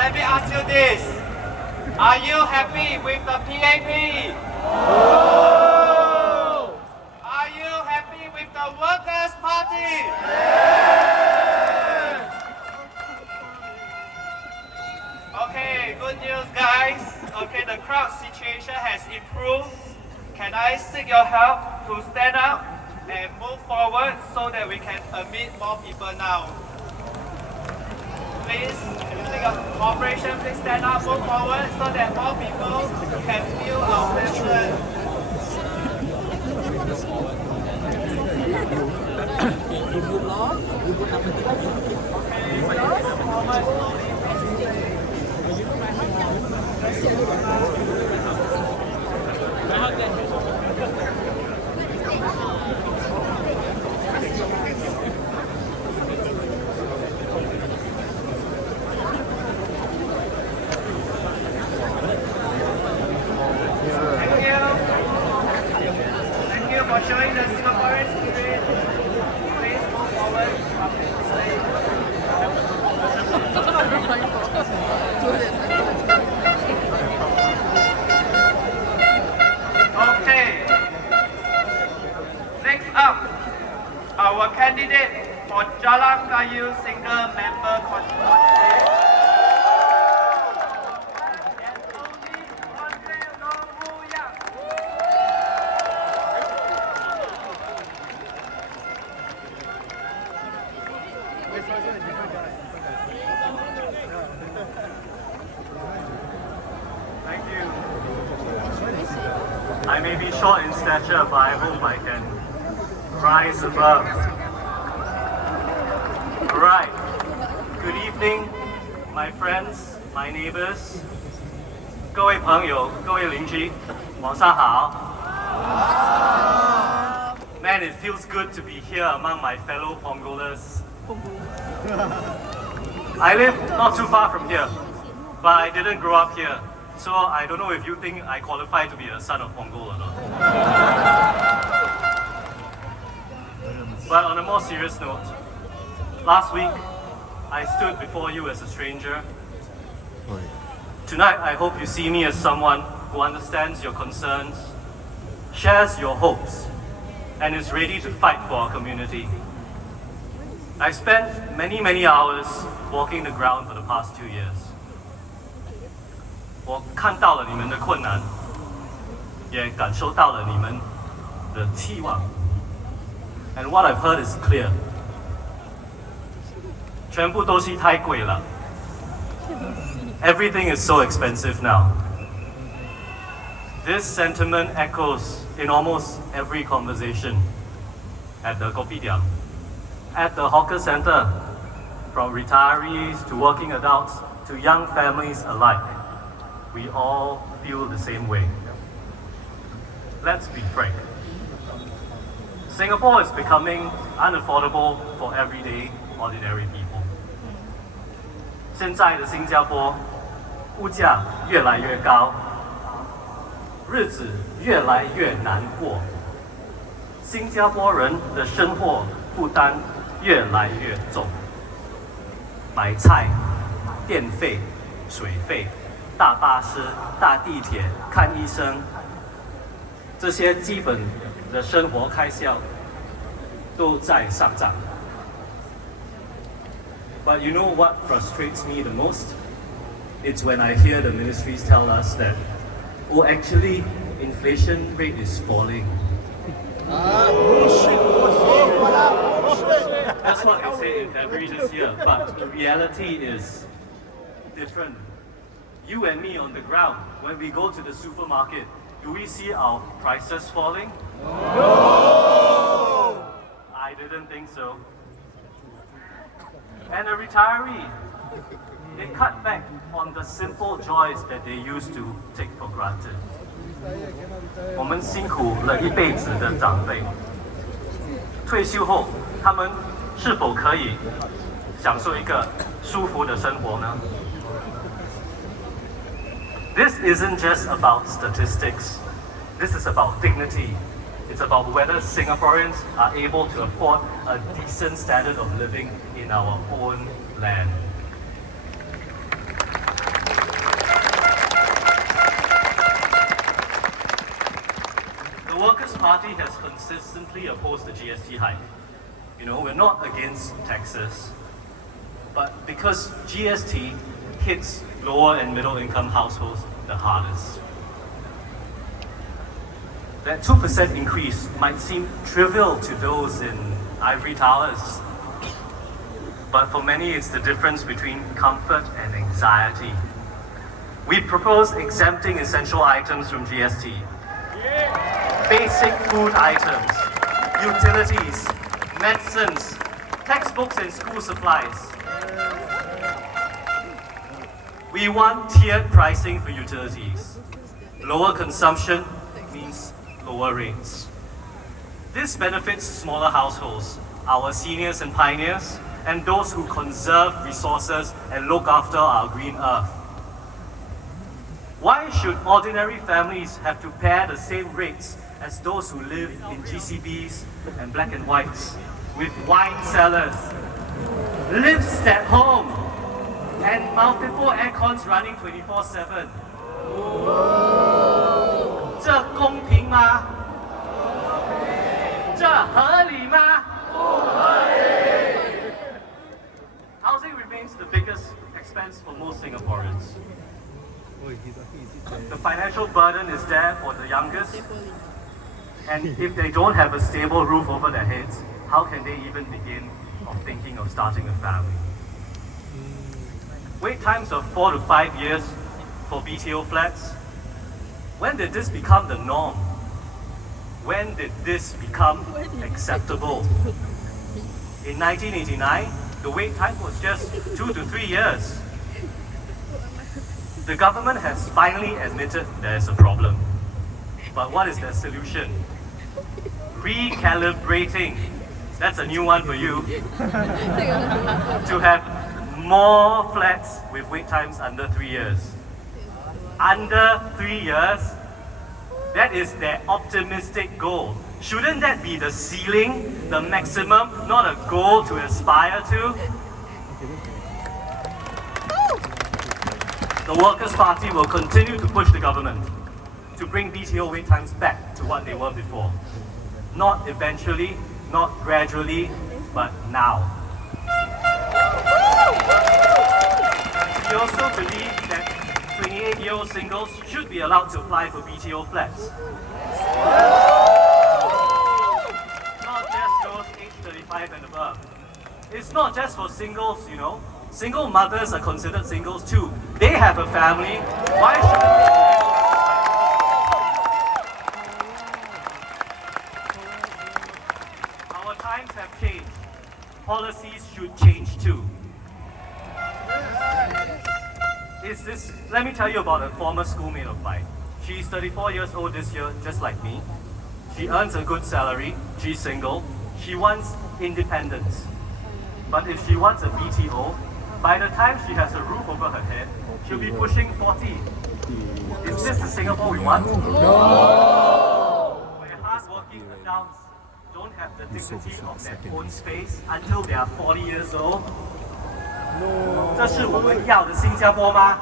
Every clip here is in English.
let me ask you this. Are you happy with the PAP? Are you happy with the Workers' Party? Okay, good news guys. Okay, the crowd situation has improved. Can I seek your help to stand up and move forward so that we can admit more people now? Please, seek your cooperation, please stand up, move forward so that more people can feel our presence. Thank you for showing the Singaporean spirit. Please move forward. Okay. Next up, our candidate for Jalan Kayu single member constituency. Thank you. I may be short in stature, but I hope I can rise above. Right. Good evening, my friends, my neighbors. 各位朋友，各位邻居，晚上好。Man, it feels good to be here among my fellow Pongolers. I live not too far from here, but I didn't grow up here, so I don't know if you think I qualify to be a son of Pongol or not. But on a more serious note, last week I stood before you as a stranger. Tonight I hope you see me as someone who understands your concerns, shares your hopes, and is ready to fight for our community. I spent many hours walking the ground for the past 2 years. 我看到了你们的困难，也感受到了你们的期望。And what I've heard is clear. 全部东西太贵了。Everything is so expensive now. This sentiment echoes in almost every conversation at the kopitiam, at the hawker center, from retirees to working adults to young families alike. We all feel the same way. Let's be frank. Singapore is becoming unaffordable for everyday, ordinary people. 现在的新加坡，物价越来越高，日子越来越难过，新加坡人的生活负担越来越重。买菜、电费、水费、大巴士、大地铁、看医生，这些基本的生活开销都在上涨。But you know what frustrates me the most? It's when I hear the ministries tell us that, oh, actually, inflation rate is falling. That's what they say in February this year, but the reality is different. You and me on the ground, when we go to the supermarket, do we see our prices falling? No! I didn't think so. And a retiree, they cut back on the simple joys that they used to take for granted. 我们辛苦了一辈子的长辈，退休后，他们是否可以享受一个舒服的生活呢？ This isn't just about statistics. This is about dignity. It's about whether Singaporeans are able to afford a decent standard of living in our own land. Party has consistently opposed the GST hike. You know, we're not against taxes, but because GST hits lower and middle income households the hardest. That 2% increase might seem trivial to those in ivory towers, but for many it's the difference between comfort and anxiety. We propose exempting essential items from GST. Basic food items, utilities, medicines, textbooks and school supplies. We want tiered pricing for utilities. Lower consumption means lower rates. This benefits smaller households, our seniors and pioneers, and those who conserve resources and look after our green earth. Why should ordinary families have to pay the same rates as those who live in GCBs and black and whites, with wine cellars, lifts at home, and multiple aircons running 24/7? 这公平吗？这合理吗？ Housing remains the biggest expense for most Singaporeans. The financial burden is there for the youngest, and if they don't have a stable roof over their heads, how can they even begin thinking of starting a family? Wait times of 4 to 5 years for BTO flats. When did this become the norm? When did this become acceptable? In 1989, the wait time was just 2 to 3 years. The government has finally admitted there is a problem. But what is their solution? Recalibrating. That's a new one for you. To have more flats with wait times under 3 years. Under 3 years? That is their optimistic goal. Shouldn't that be the ceiling, the maximum, not a goal to aspire to? The Workers' Party will continue to push the government to bring BTO wait times back to what they were before. Not eventually, not gradually, but now. We also believe that 28-year-old singles should be allowed to apply for BTO flats. Not just those aged 35 and above. It's not just for singles, you know. Single mothers are considered singles too. They have a family. Why shouldn't they? Our times have changed. Policies should change too. Let me tell you about a former schoolmate of mine. She's 34 years old this year, just like me. She earns a good salary. She's single. She wants independence. But if she wants a BTO, by the time she has a roof over her head, she'll be pushing 40. Is this the Singapore we want? No! Where hardworking adults don't have the dignity of their own space until they are 40 years old? 这是我们要的新加坡吗?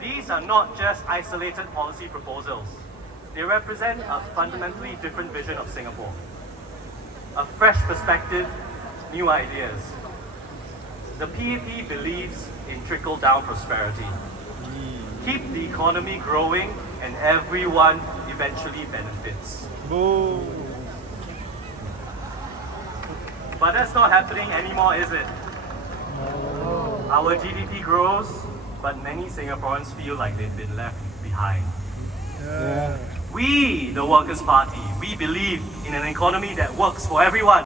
These are not just isolated policy proposals. They represent a fundamentally different vision of Singapore. A fresh perspective, new ideas. The PAP believes in trickle-down prosperity. Keep the economy growing and everyone eventually benefits. But that's not happening anymore, is it? Our GDP grows, but many Singaporeans feel like they've been left behind. We, the Workers' Party, we believe in an economy that works for everyone.